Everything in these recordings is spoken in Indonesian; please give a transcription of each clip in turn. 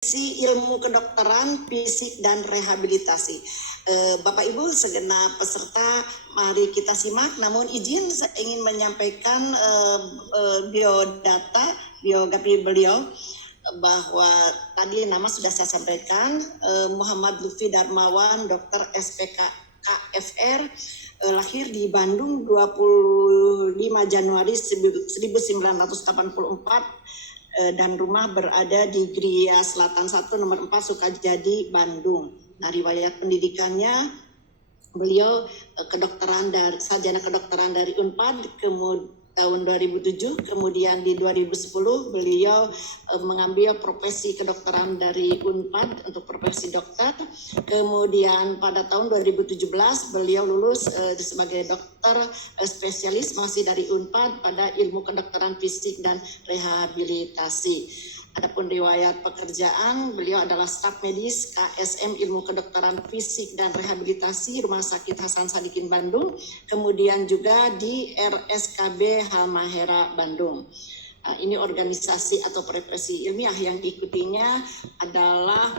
ilmu kedokteran fisik dan rehabilitasi. Bapak Ibu segenap peserta, mari kita simak. Namun izin saya ingin menyampaikan biografi beliau, bahwa tadi nama sudah saya sampaikan, Muhammad Lutfi Darmawan, Dr. SPK KFR, lahir di Bandung 25 Januari 1984, dan rumah berada di Gria Selatan 1 nomor 4 Sukajadi, Bandung. Nah, riwayat pendidikannya, beliau sarjana kedokteran dari Unpad, kemudian tahun 2007, kemudian di 2010 beliau mengambil profesi kedokteran dari Unpad untuk profesi dokter. Kemudian pada tahun 2017 beliau lulus sebagai dokter spesialis masih dari Unpad pada ilmu kedokteran fisik dan rehabilitasi. Adapun riwayat pekerjaan, beliau adalah staf medis KSM Ilmu Kedokteran Fisik dan Rehabilitasi Rumah Sakit Hasan Sadikin Bandung, kemudian juga di RSKB Halmahera Bandung. Ini organisasi atau profesi ilmiah yang diikutinya adalah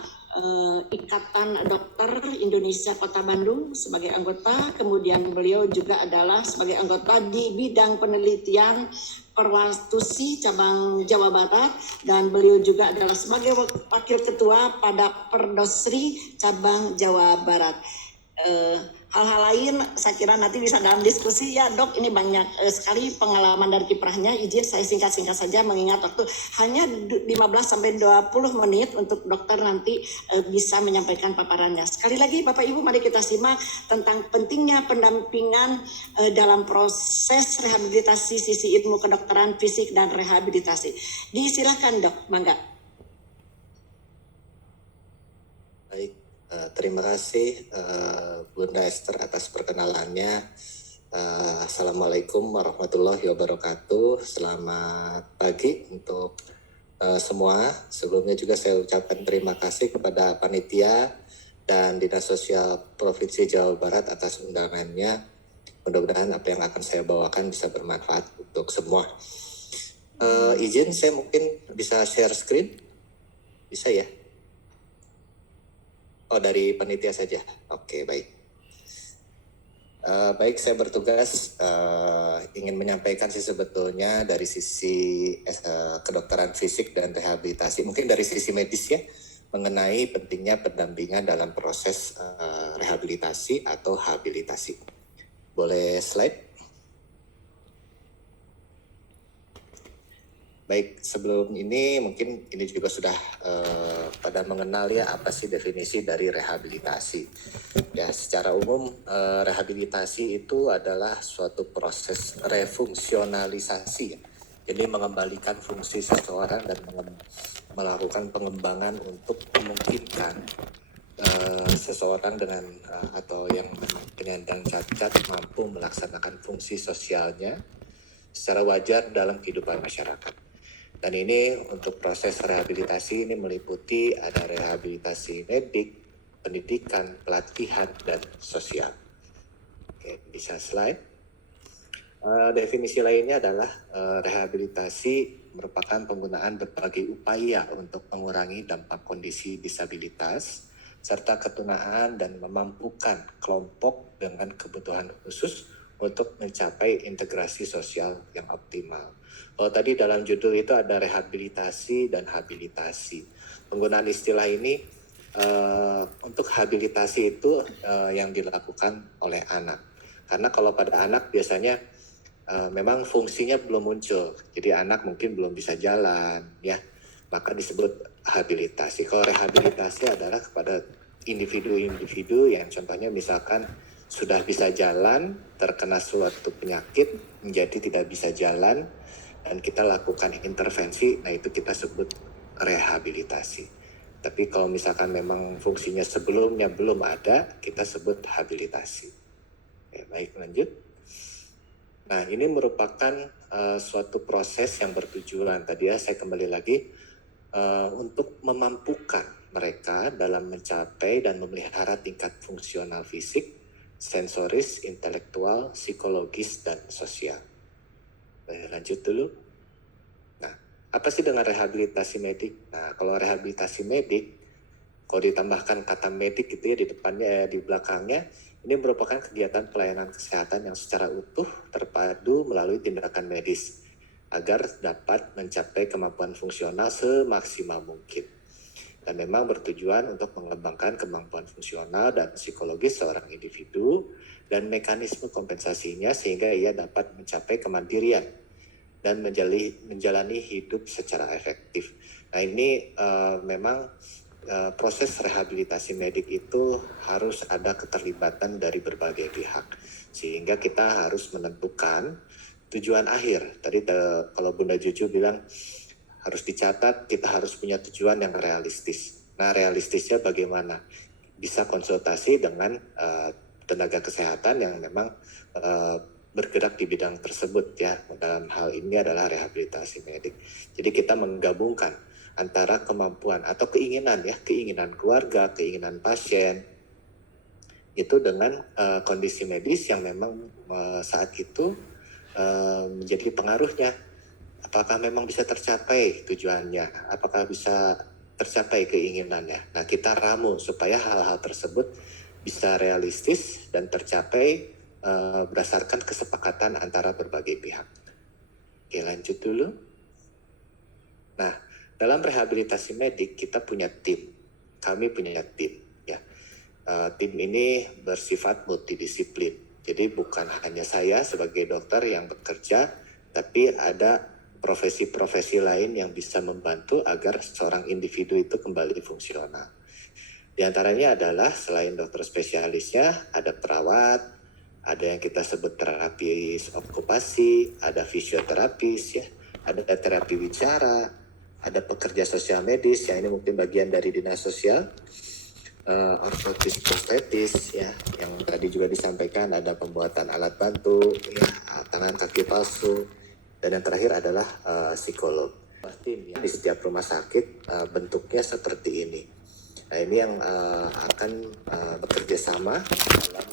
Ikatan Dokter Indonesia Kota Bandung sebagai anggota, kemudian beliau juga adalah sebagai anggota di bidang penelitian Perwastusi cabang Jawa Barat, dan beliau juga adalah sebagai wakil ketua pada Perdosri cabang Jawa Barat. Hal-hal lain saya kira nanti bisa dalam diskusi ya Dok. Ini banyak sekali pengalaman dari kiprahnya. Izin saya singkat-singkat saja mengingat waktu hanya 15-20 menit untuk dokter nanti bisa menyampaikan paparannya. Sekali lagi Bapak Ibu, mari kita simak tentang pentingnya pendampingan dalam proses rehabilitasi sisi ilmu kedokteran fisik dan rehabilitasi. Disilakan Dok, mangga. Baik, terima kasih Bunda Esther atas perkenalannya. Assalamualaikum warahmatullahi wabarakatuh. Selamat pagi untuk semua. Sebelumnya juga saya ucapkan terima kasih kepada panitia dan Dinas Sosial Provinsi Jawa Barat atas undangannya. Mudah-mudahan apa yang akan saya bawakan bisa bermanfaat untuk semua. Izin saya mungkin bisa share screen? Bisa ya? Oh, dari panitia saja. Oke, baik. Baik, saya bertugas ingin menyampaikan sih sebetulnya dari sisi kedokteran fisik dan rehabilitasi, mungkin dari sisi medis ya, mengenai pentingnya pendampingan dalam proses rehabilitasi atau habilitasi. Boleh slide? Baik, sebelum ini mungkin ini juga sudah pada mengenal ya apa sih definisi dari rehabilitasi. Ya, secara umum rehabilitasi itu adalah suatu proses refungsionalisasi ya. Jadi mengembalikan fungsi seseorang dan melakukan pengembangan untuk memungkinkan seseorang dengan atau yang penyandang cacat mampu melaksanakan fungsi sosialnya secara wajar dalam kehidupan masyarakat. Dan ini untuk proses rehabilitasi ini meliputi ada rehabilitasi medik, pendidikan, pelatihan, dan sosial. Oke, bisa slide. Definisi lainnya adalah rehabilitasi merupakan penggunaan berbagai upaya untuk mengurangi dampak kondisi disabilitas serta ketunaan dan memampukan kelompok dengan kebutuhan khusus untuk mencapai integrasi sosial yang optimal. Kalau tadi dalam judul itu ada rehabilitasi dan habilitasi. Penggunaan istilah ini untuk habilitasi itu yang dilakukan oleh anak. Karena kalau pada anak biasanya memang fungsinya belum muncul. Jadi anak mungkin belum bisa jalan ya. Maka disebut habilitasi. Kalau rehabilitasi adalah kepada individu-individu yang contohnya misalkan sudah bisa jalan, terkena suatu penyakit, menjadi tidak bisa jalan, dan kita lakukan intervensi, nah itu kita sebut rehabilitasi. Tapi kalau misalkan memang fungsinya sebelumnya belum ada, kita sebut habilitasi. Oke, baik, lanjut. Nah, ini merupakan suatu proses yang bertujuan, tadi ya saya kembali lagi, untuk memampukan mereka dalam mencapai dan memelihara tingkat fungsional fisik, sensoris, intelektual, psikologis, dan sosial. Lanjut dulu. Nah, Apa sih dengan rehabilitasi medik? Nah, kalau rehabilitasi medik, kalau ditambahkan kata medik gitu ya di depannya, di belakangnya, ini merupakan kegiatan pelayanan kesehatan yang secara utuh terpadu melalui tindakan medis agar dapat mencapai kemampuan fungsional semaksimal mungkin. Dan memang bertujuan untuk mengembangkan kemampuan fungsional dan psikologis seorang individu dan mekanisme kompensasinya sehingga ia dapat mencapai kemandirian dan menjalani hidup secara efektif. Nah ini memang proses rehabilitasi medik itu harus ada keterlibatan dari berbagai pihak. Sehingga kita harus menentukan tujuan akhir. Tadi kalau Bunda Juju bilang harus dicatat, kita harus punya tujuan yang realistis. Nah realistisnya bagaimana? Bisa konsultasi dengan tenaga kesehatan yang memang bergerak di bidang tersebut ya. Dalam hal ini adalah rehabilitasi medik. Jadi kita menggabungkan antara kemampuan atau keinginan ya, keinginan keluarga, keinginan pasien itu dengan kondisi medis yang memang saat itu menjadi pengaruhnya. Apakah memang bisa tercapai tujuannya? Apakah bisa tercapai keinginannya? Nah, kita ramu supaya hal-hal tersebut bisa realistis dan tercapai berdasarkan kesepakatan antara berbagai pihak. Oke, lanjut dulu. Nah, dalam rehabilitasi medik kita punya tim. Kami punya tim. Ya, tim ini bersifat multidisiplin. Jadi bukan hanya saya sebagai dokter yang bekerja, tapi ada profesi-profesi lain yang bisa membantu agar seorang individu itu kembali fungsional. Di antaranya adalah selain dokter spesialisnya, ada perawat, ada yang kita sebut terapis okupasi, ada fisioterapis ya, ada terapi bicara, ada pekerja sosial medis, yang ini mungkin bagian dari dinas sosial, ortoptis prostetis ya, yang tadi juga disampaikan ada pembuatan alat bantu ya, tangan kaki palsu, dan yang terakhir adalah psikolog. Tim ya, di setiap rumah sakit bentuknya seperti ini. Nah ini yang akan bekerja sama dalam